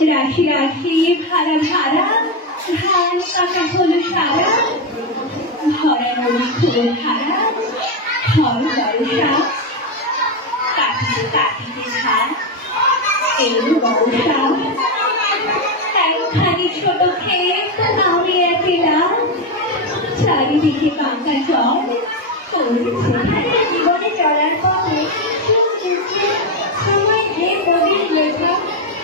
राशि राशि भारा भारा धान काटा हलो सारा भरा नदी खुले धारा फल बरसा काटिते काटिते धान एलो बरसा একখানি ছোট ক্ষেত আমি একলা চারিদিকে বাঁকা জল পড়েছে জীবনে চলার পথে সময় যে কবির লেখা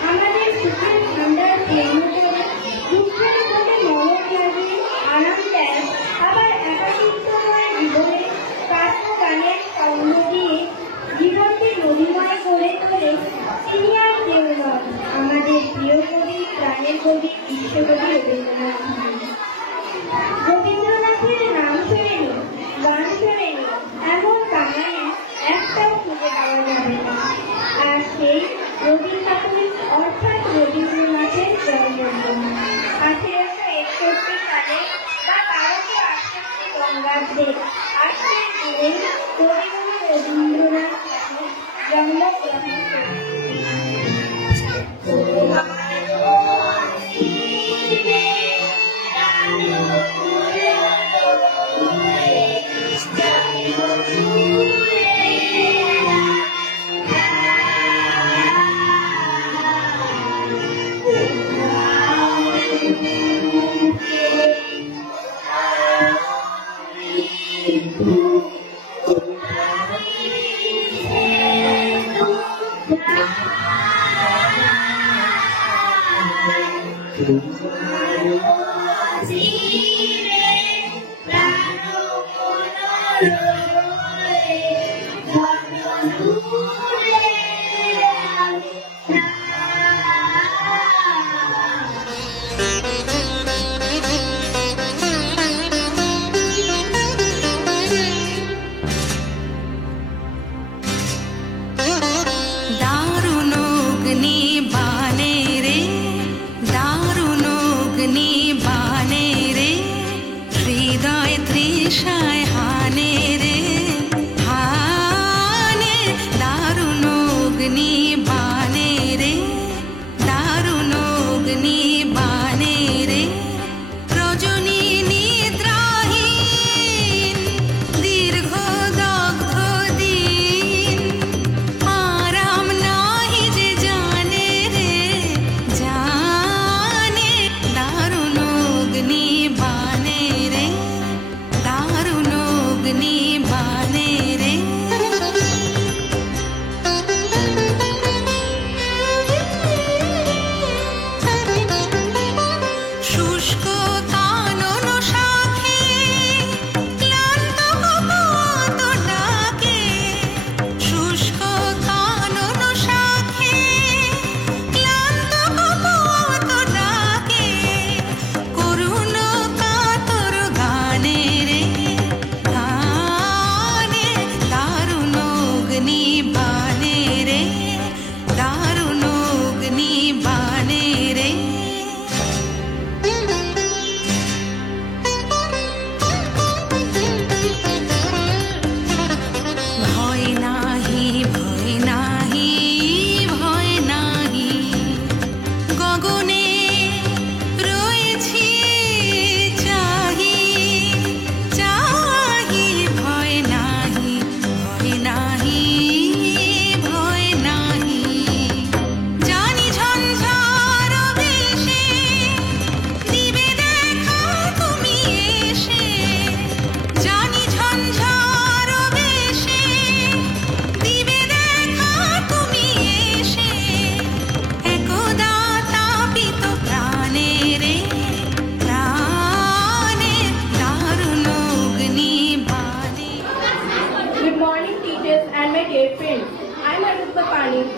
আমাদের সুখের ভান্ডার প্রেম করে দুঃখের মধ্যে মরণ লাগে আরাম দেয় আবার একাকিত্বময় জীবনে কাঠ গানের সঙ্গ দিয়ে জীবনকে নদীময় করে তোলে তিনি আর কেউ নন আমাদের প্রিয় কবি প্রাণের কবি বিশ্বকবি কবি রবীন্দ্রনাথ। রবীন্দ্রনাথের নাম শোনেনি, গান শোনেনি এমন বাঙালি একটাও খুঁজে পাওয়া যাবে না। আর সেই রবীন্দ্রনাথ অর্থাৎ রবীন্দ্রনাথের জন্মদিন 1861 সালে বা 1268 বঙ্গাব্দে 8 দিনে কবিগুরু রবীন্দ্রনাথ জন্মগ্রহণ করেন।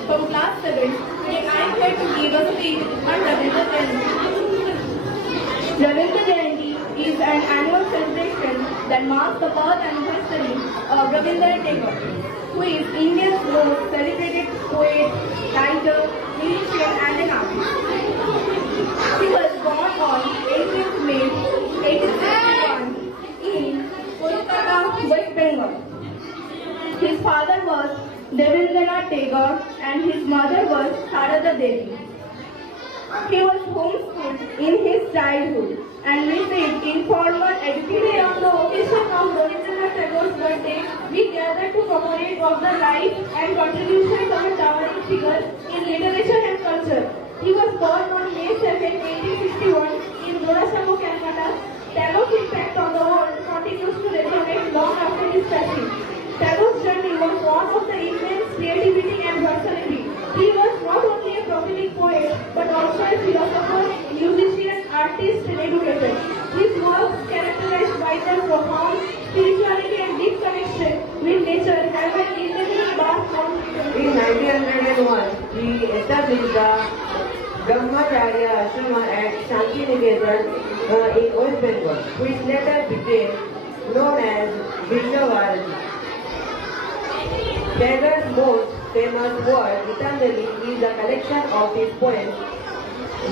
From class 7, and I am here to give a speech on Ravindra Jayanti. Ravindra Jayanti is an annual celebration that marks the birth anniversary of Rabindranath Tagore, who is India's most celebrated poet, writer, musician, and an artist. He was born on 18th May 1861 in Kolkata, West Bengal. His father was Devendranath Tagore and his mother was Sarada Devi. He was homeschooled in his childhood and received informal education. On the occasion of Rabindranath Tagore's birthday, we gather to commemorate of the life and contributions of a towering figure in literature and culture. He was born on May 7, 1861 in Dorasamo, Calcutta. Tagore's impact on the world continues to resonate long after his passing. Tagore's journey was one of the immense creativity and versatility. He was not only a prolific poet, but also a philosopher, musician, artist, and educator. His works, characterized by their profound spirituality and deep connection with nature, have an indelible mark on in 1901. He established the Brahmacharya Ashrama at Shantiniketan in West Bengal, which later became known as Vishnavarati. Tagore's most famous work, Gitanjali, is a collection of his poems.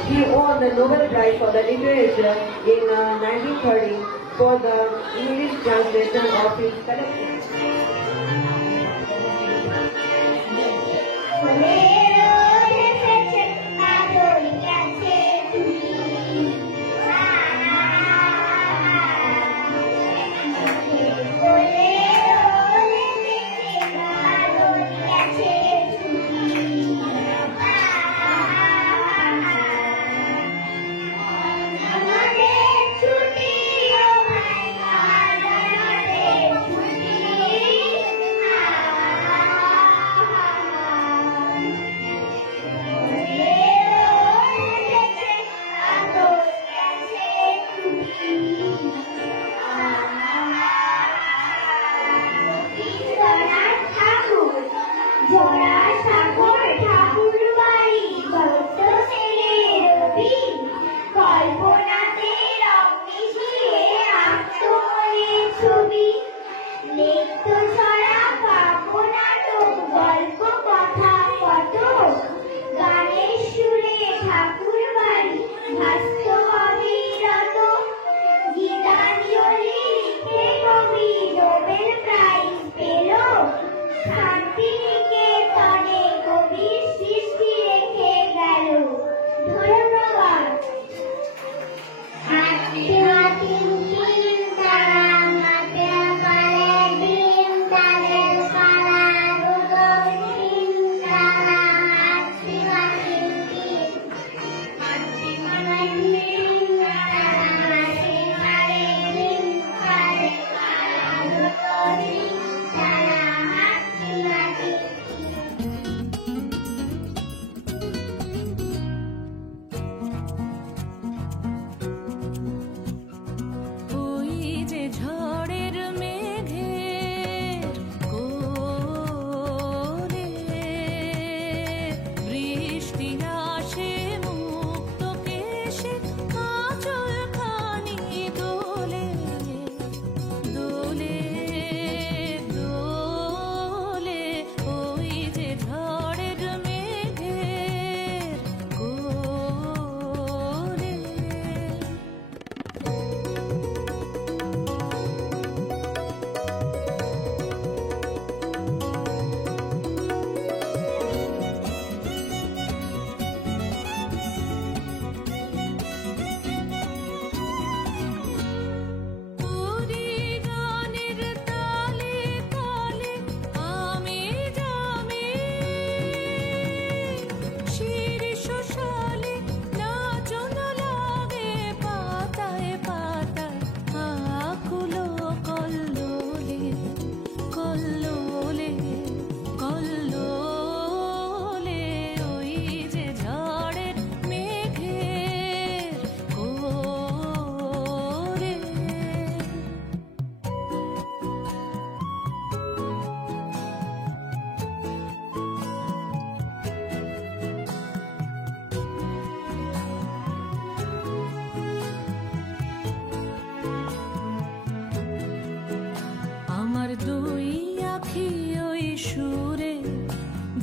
He won the Nobel Prize for the Literature in 1930 for the English translation of his collection.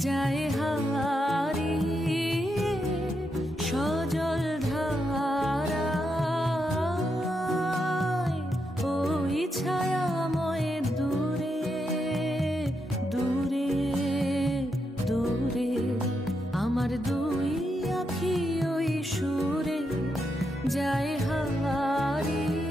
যায় হারিয়ে সজল ধারায়, ওই ছায়াময় দূরে দূরে দূরে আমার দুই আখি ওই সুরে যায় হারিয়ে।